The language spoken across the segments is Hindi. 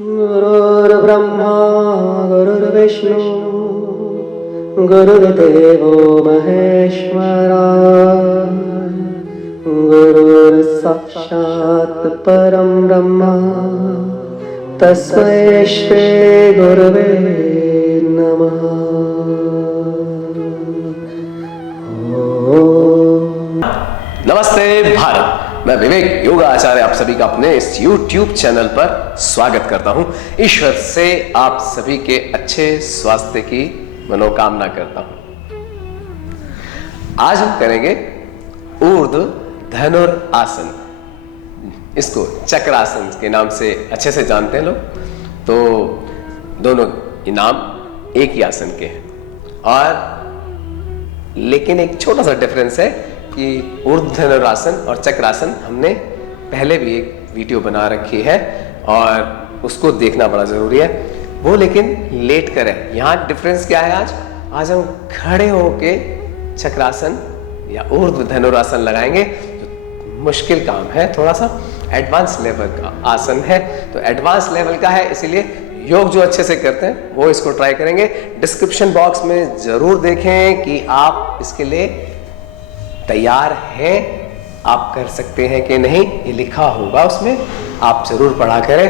गुरुर्ब्रह्मा गुरुर्विष्णु गुरुर्देवो महेश्वरा गुरुर्साक्षात् परं ब्रह्म तस्मै श्री गुरवे नमः। नमस्ते भारत, मैं विवेक योगा आचार्य आप सभी का अपने इस YouTube चैनल पर स्वागत करता हूं। ईश्वर से आप सभी के अच्छे स्वास्थ्य की मनोकामना करता हूं। आज हम करेंगे ऊर्ध्व धनुरासन। इसको चक्रासन के नाम से अच्छे से जानते हैं लोग। तो दोनों नाम एक ही आसन के हैं, और लेकिन एक छोटा सा डिफरेंस है कि ऊर्ध्व धनुरासन और चक्रासन हमने पहले भी एक वीडियो बना रखी है और उसको देखना बड़ा जरूरी है। वो लेकिन लेट कर है। यहाँ डिफरेंस क्या है? आज हम खड़े होके चक्रासन या ऊर्ध्व धनुरासन लगाएंगे। तो मुश्किल काम है, थोड़ा सा एडवांस लेवल का आसन है। तो एडवांस लेवल का है, इसीलिए योग जो अच्छे से करते हैं वो इसको ट्राई करेंगे। डिस्क्रिप्शन बॉक्स में जरूर देखें कि आप इसके लिए तैयार हैं, आप कर सकते हैं कि नहीं, ये लिखा होगा उसमें, आप जरूर पढ़ा करें।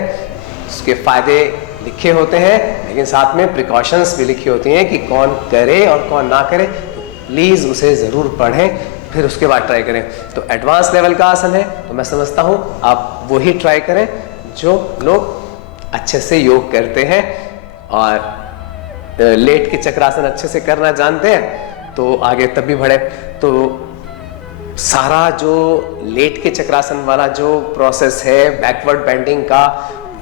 उसके फायदे लिखे होते हैं, लेकिन साथ में प्रिकॉशंस भी लिखी होती हैं कि कौन करे और कौन ना करे। तो प्लीज़ उसे ज़रूर पढ़ें, फिर उसके बाद ट्राई करें। तो एडवांस लेवल का आसन है, तो मैं समझता हूँ आप वही ट्राई करें जो लोग अच्छे से योग करते हैं और लेट के चक्रासन अच्छे से करना जानते हैं, तो आगे तब भी बढ़े। तो सारा जो लेट के चक्रासन वाला जो प्रोसेस है बैकवर्ड बेंडिंग का,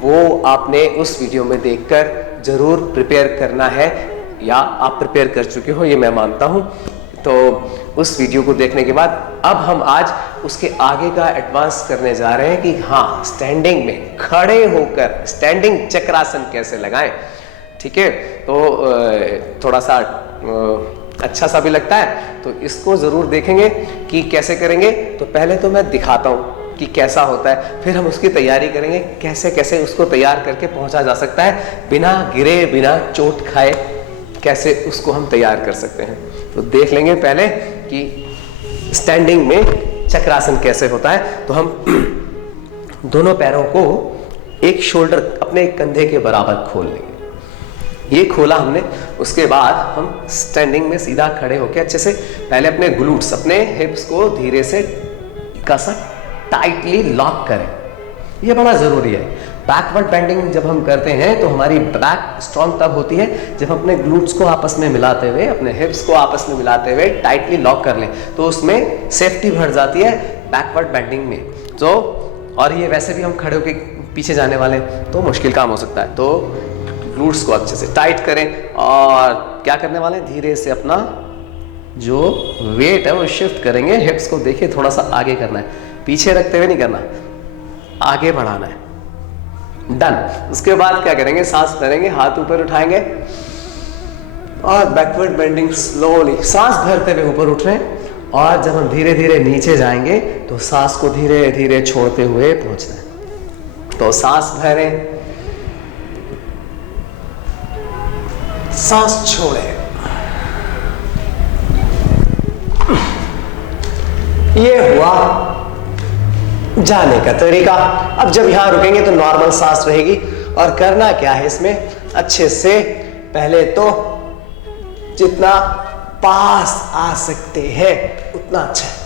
वो आपने उस वीडियो में देखकर जरूर प्रिपेयर करना है, या आप प्रिपेयर कर चुके हो ये मैं मानता हूँ। तो उस वीडियो को देखने के बाद अब हम आज उसके आगे का एडवांस करने जा रहे हैं कि हाँ, स्टैंडिंग में खड़े होकर स्टैंडिंग चक्रासन कैसे लगाएं। ठीक है, तो थोड़ा सा अच्छा सा भी लगता है, तो इसको जरूर देखेंगे कि कैसे करेंगे। तो पहले तो मैं दिखाता हूँ कि कैसा होता है, फिर हम उसकी तैयारी करेंगे कैसे कैसे उसको तैयार करके पहुंचा जा सकता है बिना गिरे बिना चोट खाए, कैसे उसको हम तैयार कर सकते हैं। तो देख लेंगे पहले कि स्टैंडिंग में चक्रासन कैसे होता है। तो हम दोनों पैरों को एक शोल्डर अपने कंधे के बराबर खोल लेंगे। ये खोला हमने, उसके बाद हम स्टैंडिंग में सीधा खड़े होकर अच्छे से पहले अपने ग्लूट्स, अपने हिप्स को धीरे से कसा टाइटली लॉक करें। ये बड़ा जरूरी है। बैकवर्ड बेंडिंग जब हम करते हैं तो हमारी बैक स्ट्रॉन्ग तब होती है जब अपने ग्लूट्स को आपस में मिलाते हुए, अपने हिप्स को आपस में मिलाते हुए टाइटली लॉक कर लें, तो उसमें सेफ्टी बढ़ जाती है बैकवर्ड बेंडिंग में। तो और ये वैसे भी हम खड़े होकर पीछे जाने वाले, तो मुश्किल काम हो सकता है। तो ग्लूट्स को अच्छे से टाइट करें, और क्या करने वाले, धीरे से अपना जो वेट है वो शिफ्ट करेंगे। हिप्स को देखिए थोड़ा सा आगे करना है, पीछे रखते हुए नहीं करना, आगे बढ़ाना है। डन। उसके बाद क्या करेंगे, सांस भरेंगे, हाथ ऊपर उठाएंगे और बैकवर्ड बेंडिंग स्लोली सांस भरते हुए ऊपर उठ रहे हैं। और जब हम धीरे धीरे नीचे जाएंगे तो सांस को धीरे धीरे छोड़ते हुए पहुंचना है। तो सांस भरें, सांस छोड़े, ये हुआ जाने का तरीका। अब जब यहां रुकेंगे तो नॉर्मल सांस रहेगी। और करना क्या है इसमें, अच्छे से पहले तो जितना पास आ सकते हैं उतना अच्छा है।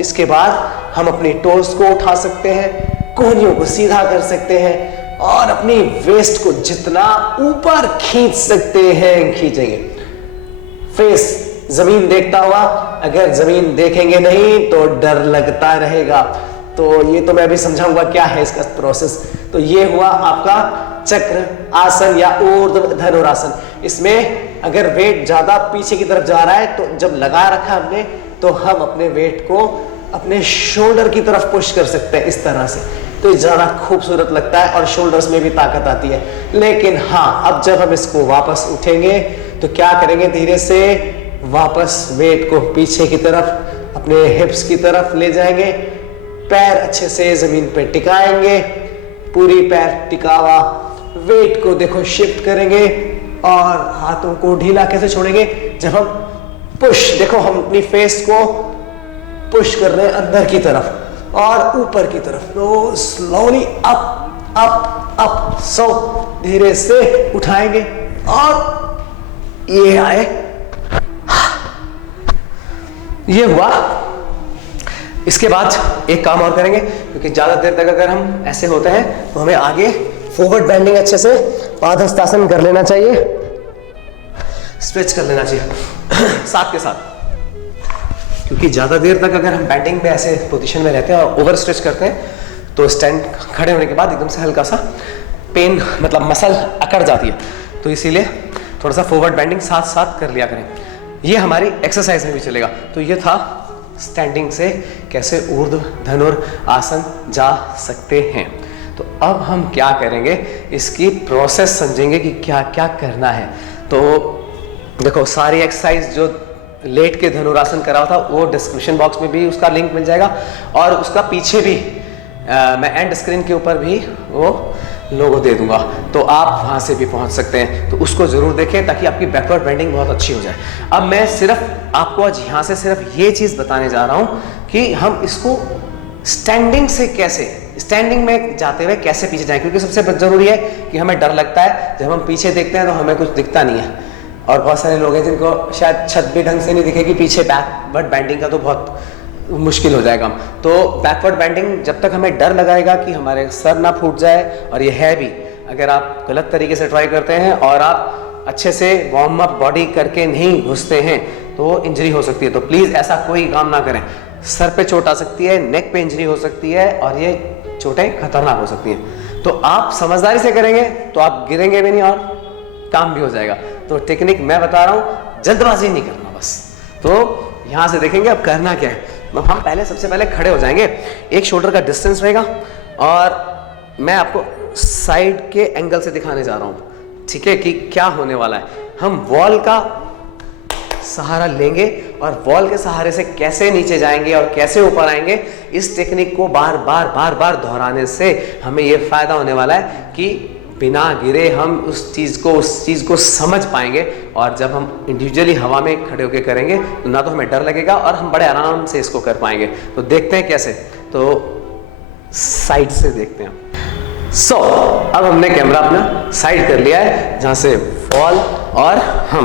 इसके बाद हम अपनी टोस को उठा सकते हैं, कोहनियों को सीधा कर सकते हैं और अपनी वेस्ट को जितना ऊपर खींच सकते हैं खींचेंगे। फेस जमीन देखता हुआ, अगर जमीन देखेंगे नहीं तो डर लगता रहेगा। तो ये तो मैं भी समझाऊंगा क्या है इसका प्रोसेस। तो ये हुआ आपका चक्र आसन या ऊर्ध्व धनुरासन। इसमें अगर वेट ज्यादा पीछे की तरफ जा रहा है तो जब लगा रखा हमने, तो हम अपने वेट को अपने शोल्डर की तरफ पुश कर सकते हैं इस तरह से। तो ज्यादा खूबसूरत लगता है और शोल्डर्स में भी ताकत आती है। लेकिन हाँ, अब जब हम इसको वापस उठेंगे तो क्या करेंगे, धीरे से वापस वेट को पीछे की तरफ अपने हिप्स की तरफ ले जाएंगे, पैर अच्छे से जमीन पे टिकाएंगे, पूरी पैर टिका हुआ, वेट को देखो शिफ्ट करेंगे और हाथों को ढीला कैसे छोड़ेंगे जब हम पुश, देखो हम अपनी फेस को पुश कर रहे हैं अंदर की तरफ और ऊपर की तरफ। तो स्लोली अप अप अप, सो धीरे से उठाएंगे और ये आए, ये हुआ। इसके बाद एक काम और करेंगे, क्योंकि ज्यादा देर तक अगर हम ऐसे होते हैं तो हमें आगे फॉरवर्ड बेंडिंग अच्छे से पादहस्तासन कर लेना चाहिए, स्ट्रेच कर लेना चाहिए साथ के साथ, क्योंकि ज्यादा देर तक अगर हम बेंडिंग में ऐसे पोजीशन में रहते हैं और ओवर स्ट्रेच करते हैं तो स्टैंड खड़े होने के बाद एकदम से हल्का सा पेन, मतलब मसल अकड़ जाती है। तो इसीलिए थोड़ा सा फॉरवर्ड बेंडिंग साथ साथ कर लिया करें। ये हमारी एक्सरसाइज में भी चलेगा। तो ये था स्टैंडिंग से कैसे ऊर्ध्व धनुरासन जा सकते हैं। तो अब हम क्या करेंगे, इसकी प्रोसेस समझेंगे कि क्या क्या करना है। तो देखो सारी एक्सरसाइज जो लेट के धनुरासन करा था वो डिस्क्रिप्शन बॉक्स में भी उसका लिंक मिल जाएगा, और उसका पीछे भी मैं एंड स्क्रीन के ऊपर भी वो लोगो दे दूंगा, तो आप वहां से भी पहुंच सकते हैं। तो उसको जरूर देखें ताकि आपकी बैकवर्ड बेंडिंग बहुत अच्छी हो जाए। अब मैं सिर्फ आपको आज यहाँ से सिर्फ ये चीज बताने जा रहा हूँ कि हम इसको स्टैंडिंग से कैसे, स्टैंडिंग में जाते हुए कैसे पीछे जाएं, क्योंकि सबसे जरूरी है कि हमें डर लगता है जब हम पीछे देखते हैं तो हमें कुछ दिखता नहीं है, और बहुत सारे लोग हैं जिनको शायद छत भी ढंग से नहीं दिखेगी पीछे, बैकवर्ड बेंडिंग का तो बहुत मुश्किल हो जाएगा। तो बैकवर्ड बेंडिंग जब तक हमें डर लगाएगा कि हमारे सर ना फूट जाए, और ये है भी, अगर आप गलत तरीके से ट्राई करते हैं और आप अच्छे से वार्म अप बॉडी करके नहीं घुसते हैं तो इंजरी हो सकती है। तो प्लीज़ ऐसा कोई काम ना करें। सर पे चोट आ सकती है, नेक पे इंजरी हो सकती है, और ये चोटें खतरनाक हो सकती हैं। तो आप समझदारी से करेंगे तो आप गिरेंगे भी नहीं और काम भी हो जाएगा। तो टेक्निक मैं बता रहा हूँ, जल्दबाजी नहीं करना बस। तो यहाँ से देखेंगे अब करना क्या है। हम पहले सबसे पहले खड़े हो जाएंगे, एक शोल्डर का डिस्टेंस रहेगा, और मैं आपको साइड के एंगल से दिखाने जा रहा हूँ, ठीक है, कि क्या होने वाला है। हम वॉल का सहारा लेंगे और वॉल के सहारे से कैसे नीचे जाएंगे और कैसे ऊपर आएंगे, इस टेक्निक को बार बार दोहराने से हमें यह फायदा होने वाला है कि बिना गिरे हम उस चीज़ को समझ पाएंगे। और जब हम इंडिविजुअली हवा में खड़े होकर करेंगे तो ना तो हमें डर लगेगा और हम बड़े आराम से इसको कर पाएंगे। तो देखते हैं कैसे, तो साइड से देखते हैं। अब हमने कैमरा अपना साइड कर लिया है, जहाँ से वॉल और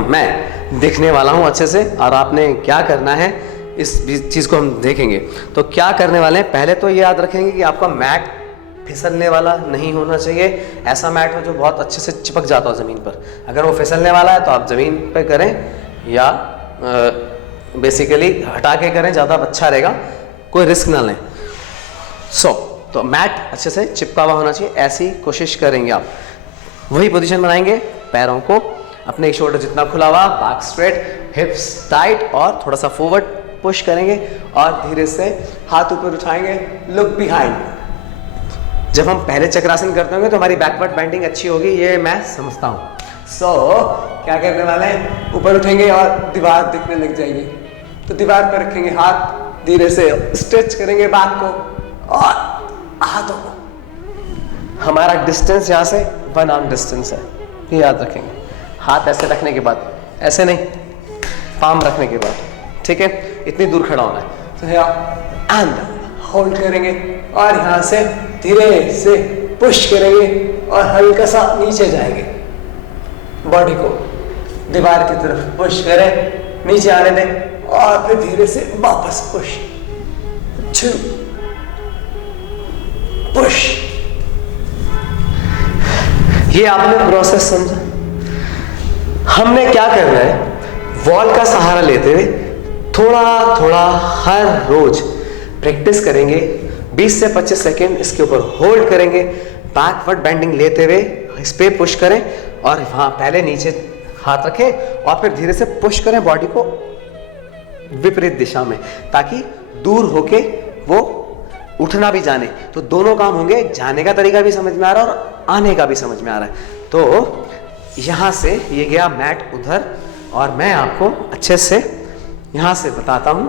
मैं दिखने वाला हूँ अच्छे से, और आपने क्या करना है इस चीज़ को हम देखेंगे। तो क्या करने वाले हैं, पहले तो ये याद रखेंगे कि आपका मैट फिसलने वाला नहीं होना चाहिए। ऐसा मैट हो जो बहुत अच्छे से चिपक जाता हो ज़मीन पर। अगर वो फिसलने वाला है तो आप ज़मीन पे करें, या बेसिकली हटा के करें, ज़्यादा अच्छा रहेगा, कोई रिस्क ना लें। तो मैट अच्छे से चिपका हुआ होना चाहिए, ऐसी कोशिश करेंगे आप। वही पोजीशन बनाएंगे, पैरों को अपने शोल्डर जितना खुला हुआ, बैक स्ट्रेट, हिप्स टाइट, और थोड़ा सा फॉरवर्ड पुश करेंगे और धीरे से हाथ ऊपर उठाएंगे, लुक बिहाइंड। जब हम पहले चक्रासन करते होंगे तो हमारी बैकवर्ड बेंडिंग अच्छी होगी, ये मैं समझता हूँ। क्या करने वाले हैं, ऊपर उठेंगे और दीवार दिखने लग जाएगी। तो दीवार पर रखेंगे हाथ, धीरे से स्ट्रेच करेंगे बैक को और हाथों को। हमारा डिस्टेंस यहाँ से 1 आर्म डिस्टेंस है, ये याद रखेंगे। हाथ ऐसे रखने के बाद, ऐसे नहीं, पाम रखने के बाद, ठीक है, इतनी दूर खड़ा होना है। तो यहाँ एंड होल्ड करेंगे और यहाँ से धीरे से पुश करेंगे और हल्का सा नीचे जाएंगे, बॉडी को दीवार की तरफ पुश करें, नीचे आने दें, और फिर धीरे से वापस पुश, 2 पुश। ये आपने प्रोसेस समझा। हमने क्या करना है, वॉल का सहारा लेते हुए थोड़ा थोड़ा हर रोज प्रैक्टिस करेंगे। 20 से 25 सेकेंड इसके ऊपर होल्ड करेंगे, बैकवर्ड बेंडिंग लेते हुए इस पे पुश करें, और वहां पहले नीचे हाथ रखें और फिर धीरे से पुश करें बॉडी को विपरीत दिशा में, ताकि दूर होके वो उठना भी जाने। तो दोनों काम होंगे, जाने का तरीका भी समझ में आ रहा है और आने का भी समझ में आ रहा है। तो यहां से ये गया मैट उधर, और मैं आपको अच्छे से यहां से बताता हूं।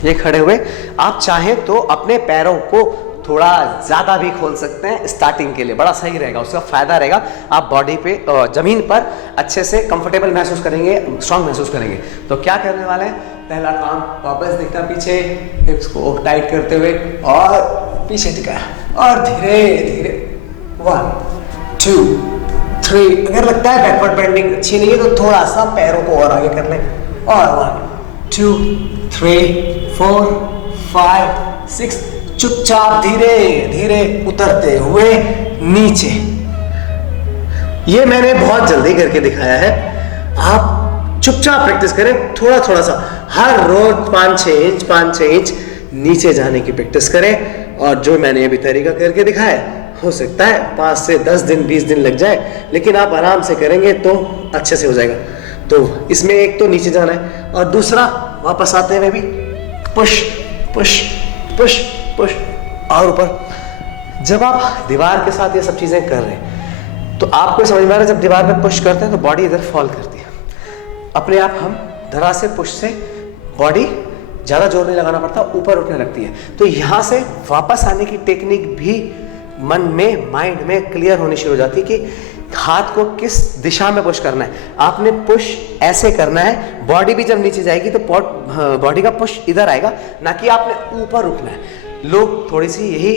ये खड़े हुए, आप चाहें तो अपने पैरों को थोड़ा ज़्यादा भी खोल सकते हैं स्टार्टिंग के लिए, बड़ा सही रहेगा, उसका फायदा रहेगा। आप बॉडी पे ज़मीन पर अच्छे से कंफर्टेबल महसूस करेंगे, स्ट्रांग महसूस करेंगे। तो क्या करने वाले हैं, पहला काम वापस दिखना पीछे, हिप्स को टाइट करते हुए और पीछे टिकाया और धीरे धीरे 1 2 3। अगर लगता है बैकवर्ड बेंडिंग अच्छी नहीं है तो थोड़ा सा पैरों को और आगे कर लें और 1 2 3 4 5 6। चुपचाप धीरे धीरे उतरते हुए नीचे। ये मैंने बहुत जल्दी करके दिखाया है, आप चुपचाप प्रैक्टिस करें, थोड़ा थोड़ा सा हर रोज 5-6 इंच नीचे जाने की प्रैक्टिस करें। और जो मैंने अभी तरीका करके दिखाया है, हो सकता है 5 से 10 दिन 20 दिन लग जाए, लेकिन आप आराम से करेंगे तो अच्छे से हो जाएगा। तो इसमें एक तो नीचे जाना है और दूसरा वापस आते हुए भी पुश पुश पुश पुश और ऊपर। जब आप दीवार के साथ ये सब चीजें कर रहे हैं तो आपको समझ में आ रहा है, जब दीवार पे पुश करते हैं तो बॉडी इधर फॉल करती है अपने आप। हम धरा से पुश से बॉडी ज्यादा जोर नहीं लगाना पड़ता, ऊपर उठने लगती है। तो यहां से वापस आने की टेक्निक भी मन में, माइंड में क्लियर होनी शुरू हो जाती है कि हाथ को किस दिशा में पुश करना है। आपने पुश ऐसे करना है, बॉडी भी जब नीचे जाएगी तो बॉडी का पुश इधर आएगा, ना कि आपने ऊपर उठना है। लोग थोड़ी सी यही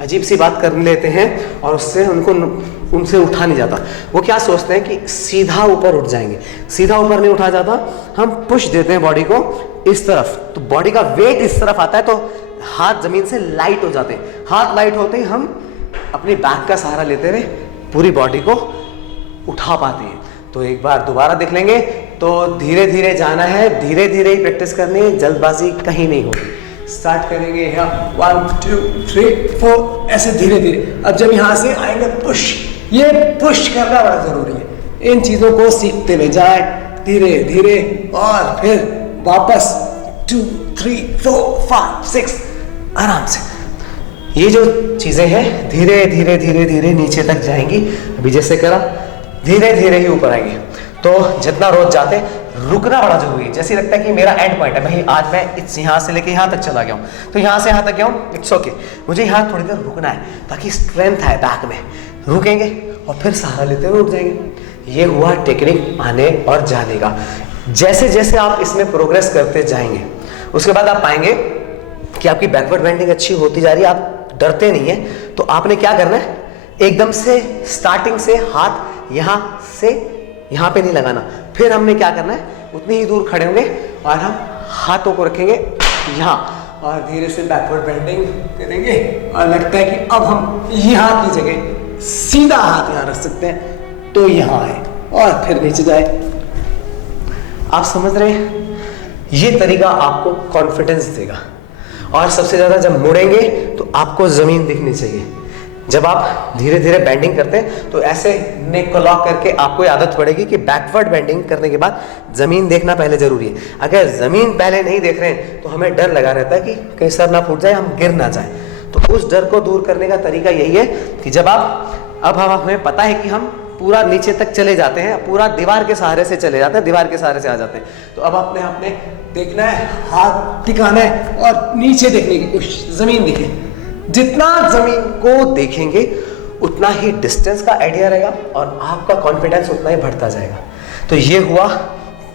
अजीब सी बात कर लेते हैं और उससे उनसे उठा नहीं जाता। वो क्या सोचते हैं कि सीधा ऊपर उठ जाएंगे, सीधा ऊपर नहीं उठा जाता। हम पुश देते हैं बॉडी को इस तरफ, तो बॉडी का वेट इस तरफ आता है, तो हाथ जमीन से लाइट हो जाते हैं। हाथ लाइट होते ही हम अपनी बैक का सहारा लेते हुए पूरी बॉडी को उठा पाते हैं। तो एक बार दोबारा देख लेंगे। तो धीरे धीरे जाना है, धीरे धीरे ही प्रैक्टिस करनी है, जल्दबाजी कहीं नहीं होगी। स्टार्ट करेंगे यहाँ 1 2 3 4 ऐसे धीरे धीरे। अब जब यहाँ से आएंगे पुश, ये पुश करना बड़ा जरूरी है। इन चीजों को सीखते हुए जाए धीरे धीरे और फिर वापस 2 3 4 5 6 आराम से। ये जो चीजें हैं धीरे धीरे धीरे धीरे नीचे तक जाएंगी। अभी जैसे करा धीरे धीरे ही ऊपर आएंगे। तो जितना रोज जाते रुकना बड़ा जरूरी है। जैसे लगता है कि मेरा एंड पॉइंट है, भाई आज मैं यहाँ से लेके यहाँ तक चला गया हूँ, तो यहाँ से यहाँ तक गया हूँ, इट्स ओके, मुझे यहाँ थोड़ी देर रुकना है ताकि स्ट्रेंथ आए बैक में। रुकेंगे और फिर सहारा लेते हुए उठ जाएंगे। ये हुआ टेक्निक आने और जाने का। जैसे जैसे आप इसमें प्रोग्रेस करते जाएंगे उसके बाद आप पाएंगे कि आपकी बैकवर्ड बेंडिंग अच्छी होती जा रही है, आप डरते नहीं है। तो आपने क्या करना है, एकदम से स्टार्टिंग से हाथ यहाँ से यहाँ पे नहीं लगाना। फिर हमने क्या करना है, उतनी ही दूर खड़े होंगे और हम हाथों को रखेंगे यहाँ और धीरे से बैकवर्ड बेंडिंग करेंगे। और लगता है कि अब हम यहाँ की जगह सीधा हाथ यहाँ रख सकते हैं, तो यहाँ आए और फिर नीचे जाए। आप समझ रहे हैं, ये तरीका आपको कॉन्फिडेंस देगा। और सबसे ज्यादा जब मुड़ेंगे तो आपको जमीन दिखनी चाहिए। जब आप धीरे धीरे बेंडिंग करते हैं तो ऐसे नेक को लॉक करके आपको आदत पड़ेगी कि बैकवर्ड बेंडिंग करने के बाद जमीन देखना पहले जरूरी है। अगर जमीन पहले नहीं देख रहे हैं तो हमें डर लगा रहता है कि कहीं सर ना फूट जाए, हम गिर ना जाए। तो उस डर को दूर करने का तरीका यही है कि जब अब हमें पता है कि हम पूरा नीचे तक चले जाते हैं, पूरा दीवार के सहारे से चले जाते हैं, दीवार के सहारे से आ जाते हैं, तो अब अपने आपने देखना है, हाथ टिकाना है और नीचे देखने की कोशिश, जमीन दिखे। जितना जमीन को देखेंगे उतना ही डिस्टेंस का आइडिया रहेगा और आपका कॉन्फिडेंस उतना ही बढ़ता जाएगा। तो ये हुआ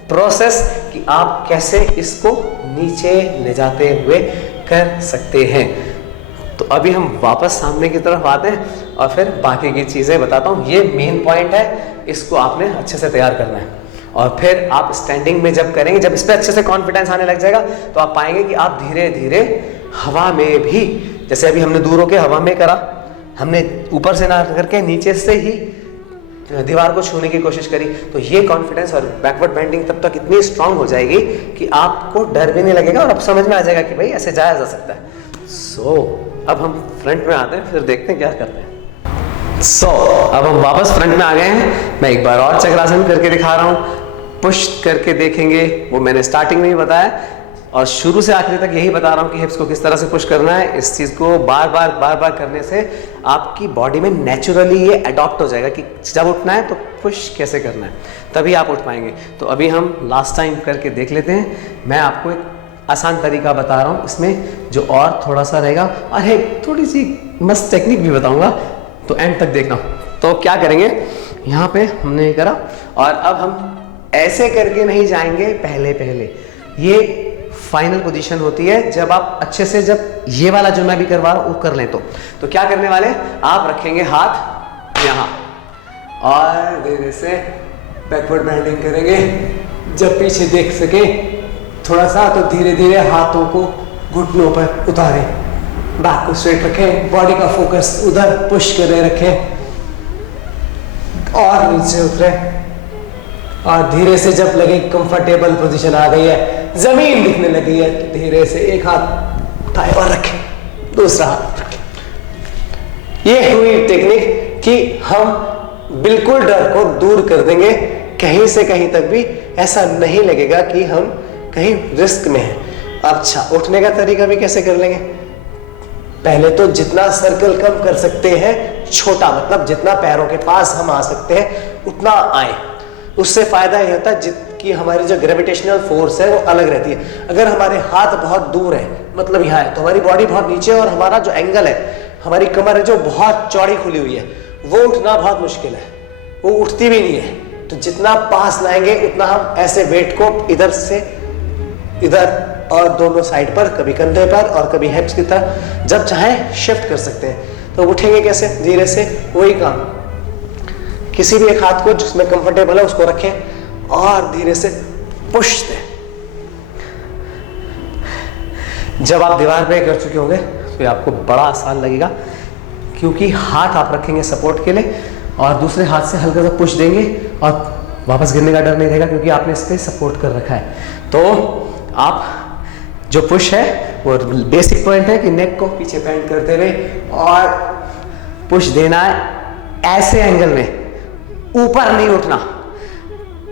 प्रोसेस कि आप कैसे इसको नीचे ले जाते हुए कर सकते हैं। तो अभी हम वापस सामने की तरफ आते हैं और फिर बाकी की चीजें बताता हूँ। ये मेन पॉइंट है, इसको आपने अच्छे से तैयार करना है। और फिर आप स्टैंडिंग में जब करेंगे, जब इस पर अच्छे से कॉन्फिडेंस आने लग जाएगा तो आप पाएंगे कि आप धीरे धीरे हवा में भी, जैसे अभी हमने दूर होके हवा में करा, हमने ऊपर से ना करके नीचे से ही दीवार को छूने की कोशिश करी, तो ये कॉन्फिडेंस और बैकवर्ड बेंडिंग तब तक इतनी स्ट्रांग हो जाएगी कि आपको डर भी नहीं लगेगा और अब समझ में आ जाएगा कि भाई ऐसे जाया जा सकता है। अब हम फ्रंट में आते हैं, फिर देखते हैं क्या करते हैं। अब हम वापस फ्रंट में आ गए हैं। मैं एक बार और चक्रासन करके दिखा रहा हूँ, पुश करके देखेंगे, वो मैंने स्टार्टिंग में ही बताया और शुरू से आखिरी तक यही बता रहा हूँ कि हिप्स को किस तरह से पुश करना है। इस चीज़ को बार बार करने से आपकी बॉडी में नेचुरली ये अडॉप्ट हो जाएगा कि जब उठना है तो पुश कैसे करना है, तभी आप उठ पाएंगे। तो अभी हम लास्ट टाइम करके देख लेते हैं। मैं आपको एक आसान तरीका बता रहा हूँ, इसमें जो और थोड़ा सा रहेगा और एक थोड़ी सी मस्त टेक्निक भी बताऊंगा, तो एंड तक देखना। तो क्या करेंगे, यहाँ पे हमने ये करा और अब हम ऐसे करके नहीं जाएंगे, पहले पहले ये फाइनल पोजीशन होती है जब आप अच्छे से, जब ये वाला जो मैं भी करवा रहा हूँ वो कर लें। तो क्या करने वाले, आप रखेंगे हाथ यहाँ और धीरे से बैकवर्ड बेंडिंग करेंगे। जब पीछे देख सके थोड़ा सा तो धीरे धीरे हाथों को घुटनों पर उतारें, बैक को स्ट्रेट रखें, बॉडी का फोकस उधर पुश करे रखें और नीचे उतरे और धीरे से जब लगे कंफर्टेबल पोजीशन आ गई है, जमीन दिखने लगी है, तो धीरे से एक हाथ उठाए और रखें, दूसरा हाथ रखें। ये हुई टेक्निक कि हम बिल्कुल डर को दूर कर देंगे, कहीं से कहीं तक भी ऐसा नहीं लगेगा कि हम कहीं रिस्क में हैं। अच्छा, उठने का तरीका भी कैसे कर लेंगे, पहले तो जितना सर्कल कम कर सकते हैं छोटा, मतलब जितना पैरों के पास हम आ सकते हैं उतना आए। उससे फायदा यह होता है कि हमारी जो ग्रेविटेशनल फोर्स है वो अलग रहती है। अगर हमारे हाथ बहुत दूर है, मतलब यहाँ है, तो हमारी बॉडी बहुत नीचे है और हमारा जो एंगल है, हमारी कमर है जो बहुत चौड़ी खुली हुई है, वो उठना बहुत मुश्किल है, वो उठती भी नहीं है। तो जितना पास लाएंगे उतना हम ऐसे वेट को इधर से इधर और दोनों साइड पर, कभी कंधे पर और कभी हिप्स की तरफ जब चाहे शिफ्ट कर सकते हैं। तो उठेंगे कैसे, धीरे से, वही काम, किसी भी एक हाथ को जिसमें कंफर्टेबल है उसको रखें और धीरे से पुश दें। जब आप दीवार पे कर चुके होंगे तो आपको बड़ा आसान लगेगा, क्योंकि हाथ आप रखेंगे सपोर्ट के लिए और दूसरे हाथ से हल्का सा पुश देंगे और वापस गिरने का डर नहीं रहेगा, क्योंकि आपने इस पे सपोर्ट कर रखा है। तो आप जो पुश है वो बेसिक पॉइंट है कि नेक को पीछे बेंड करते हुए और पुश देना है ऐसे एंगल में, ऊपर नहीं उठना,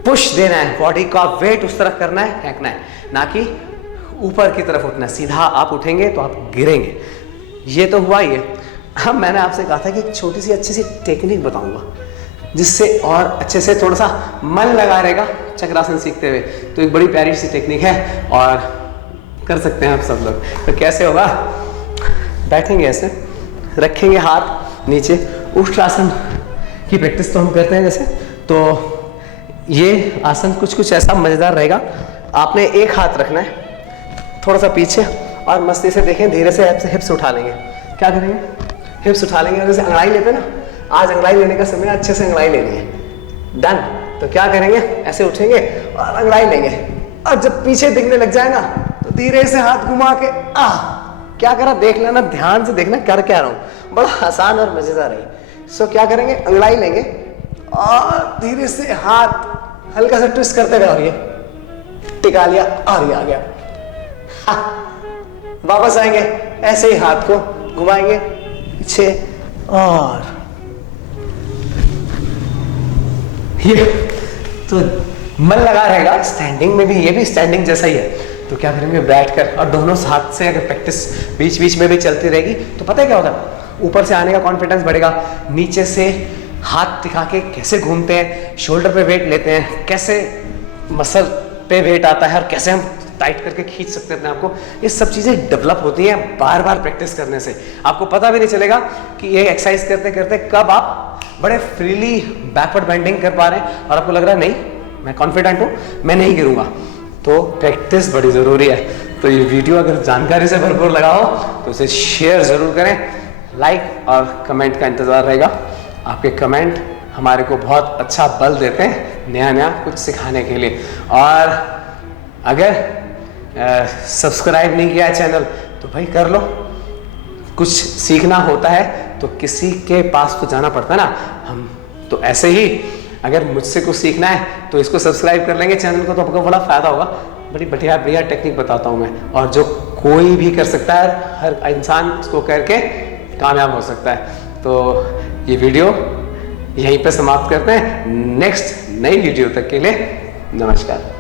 पुश देना है, बॉडी का वेट उस तरफ करना है, फेंकना है, ना कि ऊपर की तरफ उठना। सीधा आप उठेंगे तो आप गिरेंगे। ये तो हुआ ही है। अब मैंने आपसे कहा था कि एक छोटी सी अच्छी सी टेक्निक बताऊंगा जिससे और अच्छे से थोड़ा सा मन लगा रहेगा चक्रासन सीखते हुए। तो एक बड़ी प्यारी सी टेक्निक है और कर सकते हैं आप सब लोग। तो कैसे होगा, बैठेंगे ऐसे, रखेंगे हाथ नीचे, उष्ट्रासन की प्रैक्टिस तो हम करते हैं जैसे। तो ये आसन कुछ ऐसा मजेदार रहेगा। आपने एक हाथ रखना है थोड़ा सा पीछे और मस्ती से देखें, धीरे से हिप्स उठा लेंगे। क्या करेंगे, हिप्स उठा लेंगे और जैसे अंगड़ाई लेते हैं ना, आज अंगड़ाई लेने का समय, अच्छे से अंगड़ाई लेनी है। डन। तो क्या करेंगे, ऐसे उठेंगे और अंगड़ाई लेंगे और जब पीछे दिखने लग जाए ना तो धीरे से हाथ घुमा के क्या करा देख लेना, ध्यान से देखना कर क्या रहा हूं। बड़ा आसान और मजेदार है। सो क्या करेंगे, अंगड़ाई लेंगे और धीरे से हाथ हल्का सा ट्विस्ट करते गए और ये टिका लिया और ये आ गया। वापस आएंगे, ऐसे ही हाथ को घुमाएंगे पीछे और ये तो मन लगा रहेगा। स्टैंडिंग में भी, ये भी स्टैंडिंग जैसा ही है। तो क्या करेंगे, बैठकर और दोनों हाथ से अगर प्रैक्टिस बीच बीच में भी चलती रहेगी तो पता है क्या होता है, ऊपर से आने का कॉन्फिडेंस बढ़ेगा। नीचे से हाथ दिखा के कैसे घूमते हैं, शोल्डर पे वेट लेते हैं, कैसे मसल पे वेट आता है और कैसे हम टाइट करके खींच सकते हैं अपने आप को। ये सब चीज़ें डेवलप होती हैं बार बार प्रैक्टिस करने से। आपको पता भी नहीं चलेगा कि ये एक्सरसाइज करते करते कब आप बड़े फ्रीली बैकवर्ड बेंडिंग कर पा रहे हैं और आपको लग रहा है नहीं मैं कॉन्फिडेंट हूँ, मैं नहीं गिरूंगा। तो प्रैक्टिस बड़ी ज़रूरी है। तो ये वीडियो अगर जानकारी से भरपूर लगा हो तो इसे शेयर ज़रूर करें, लाइक और कमेंट का इंतज़ार रहेगा। आपके कमेंट हमारे को बहुत अच्छा बल देते हैं नया नया कुछ सिखाने के लिए। और अगर सब्सक्राइब नहीं किया है चैनल तो भाई कर लो। कुछ सीखना होता है तो किसी के पास तो जाना पड़ता है ना। हम तो ऐसे ही अगर मुझसे कुछ सीखना है तो इसको सब्सक्राइब कर लेंगे चैनल को, तो आपको बड़ा फायदा होगा। बड़ी बढ़िया बढ़िया टेक्निक बताता हूँ मैं, और जो कोई भी कर सकता है, हर इंसान इसको करके कामयाब हो सकता है। तो ये वीडियो यहीं पे समाप्त करते हैं। नेक्स्ट नई वीडियो तक के लिए नमस्कार।